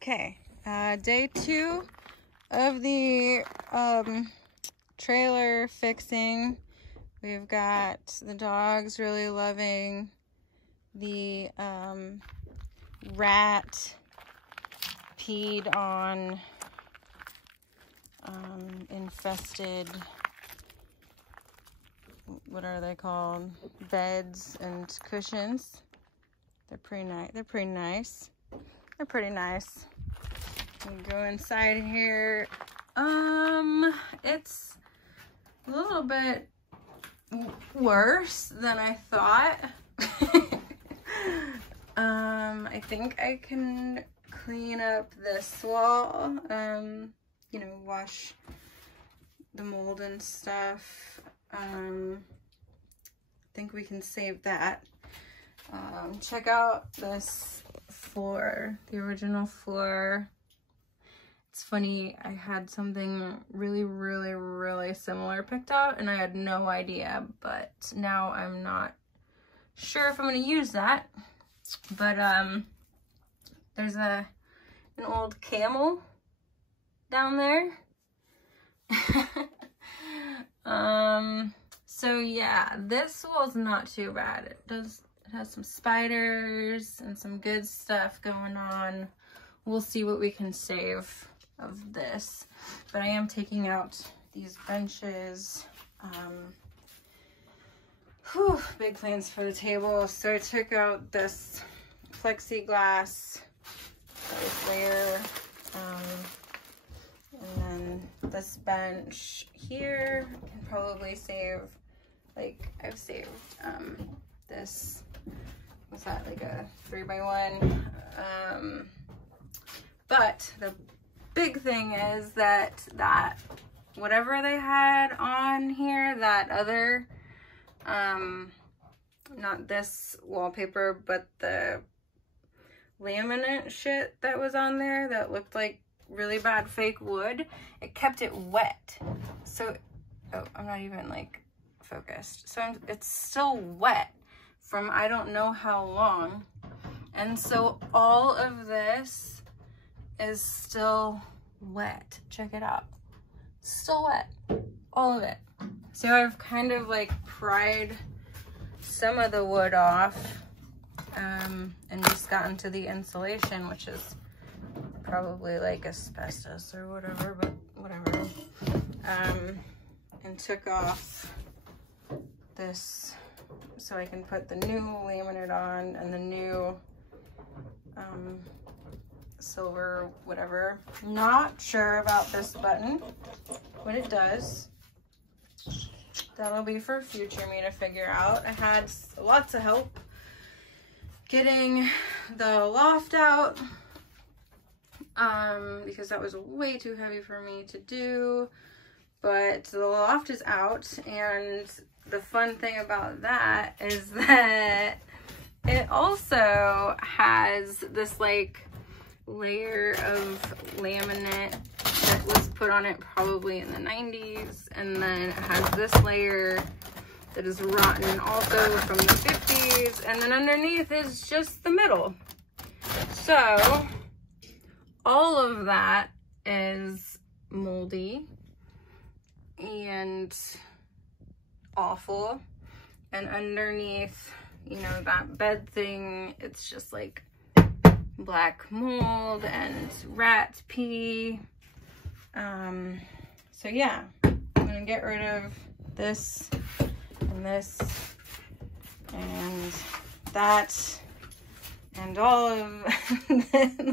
Okay, day 2 of the trailer fixing. We've got the dogs really loving the rat peed on infested, what are they called, beds and cushions. They're pretty nice. They're pretty nice. They're pretty nice. We go inside here. It's a little bit worse than I thought. I think I can clean up this wall, you know, wash the mold and stuff. I think we can save that. Check out this floor, the original floor. It's funny, I had something really similar picked out and I had no idea, but now I'm not sure if I'm going to use that. But there's an old camel down there. So yeah, this wall's not too bad. It has some spiders and some good stuff going on. We'll see what we can save of this. But I am taking out these benches. Big plans for the table. So I took out this plexiglass layer, and then this bench here can probably save, like I've saved this, what's that, like a 3x1, but the big thing is that whatever they had on here, that other, not this wallpaper, but the laminate shit that was on there that looked like really bad fake wood, it kept it wet. So, oh, I'm not even like focused. So it's still wet from I don't know how long. And so all of this is still wet. Check it out. Still wet. All of it. So I've kind of like pried some of the wood off, and just gotten to the insulation, which is probably like asbestos or whatever, but whatever. And took off this so I can put the new laminate on and the new silver whatever. Not sure about this button, what it does. That'll be for future me to figure out. I had lots of help getting the loft out, because that was way too heavy for me to do. But the loft is out, and the fun thing about that is that it also has this like layer of laminate that was put on it probably in the 90s, and then it has this layer that is rotten also from the 50s, and then underneath is just the metal. So all of that is moldy and awful, and underneath, you know, that bed thing, it's just like black mold and rat pee. So yeah, I'm gonna get rid of this and this and that and all of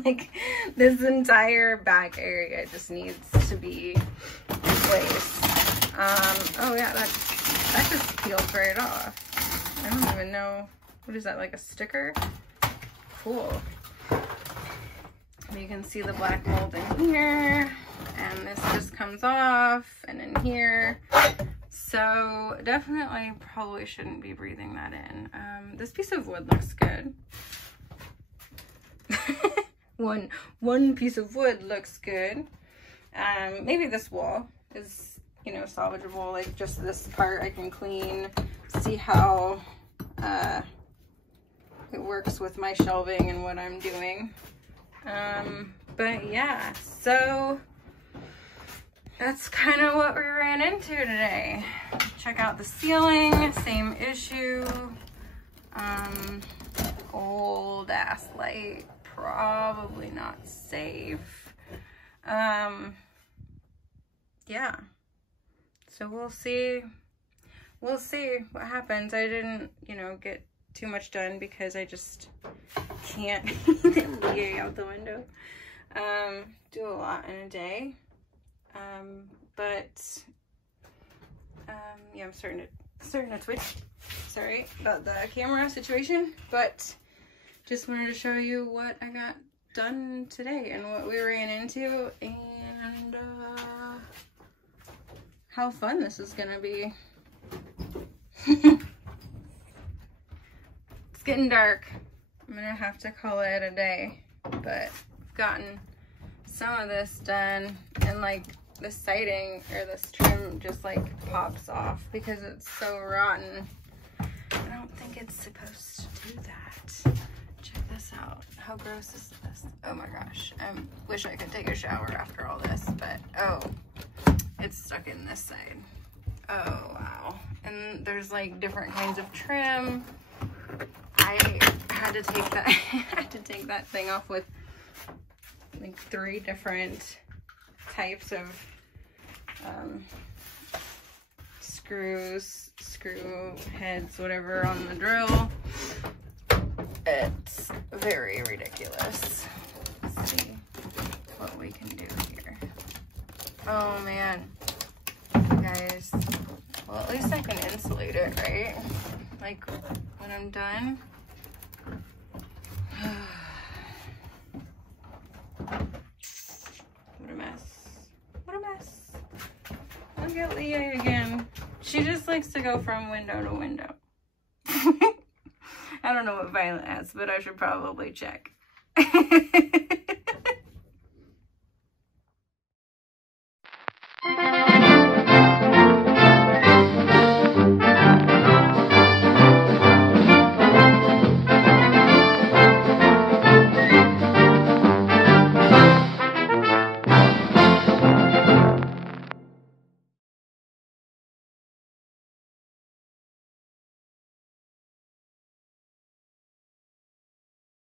like this entire back area just needs to be replaced. Oh yeah, that just peeled right off. I don't even know, what is that, like a sticker? Cool. You can see the black mold in here, and this just comes off, and in here. So definitely probably shouldn't be breathing that in. This piece of wood looks good. one piece of wood looks good. Maybe this wall is, you know, salvageable, like just this part I can clean, see how it works with my shelving and what I'm doing. But yeah, so that's kind of what we ran into today. Check out the ceiling, same issue. Old ass light, probably not safe. Yeah, so we'll see what happens. I didn't, you know, get too much done because I just can't yay out the window. Do a lot in a day. Yeah, I'm starting to twitch. Sorry about the camera situation, but just wanted to show you what I got done today and what we ran into, and how fun this is gonna be. It's getting dark. I'm gonna have to call it a day, but I've gotten some of this done, and like the siding or this trim just like pops off because it's so rotten. I don't think it's supposed to do that. Check this out. How gross is this? Oh my gosh. I wish I could take a shower after all this, but oh, it's stuck in this side. Oh wow. And there's like different kinds of trim. I had to take that that thing off with like 3 different types of screw heads, whatever, on the drill. It's very ridiculous. Let's see what we can do here. Oh man, guys. Well, at least I can insulate it, right? Like when I'm done. What a mess. What a mess. Look at Leah again. She just likes to go from window to window. I don't know what Violet has, but I should probably check.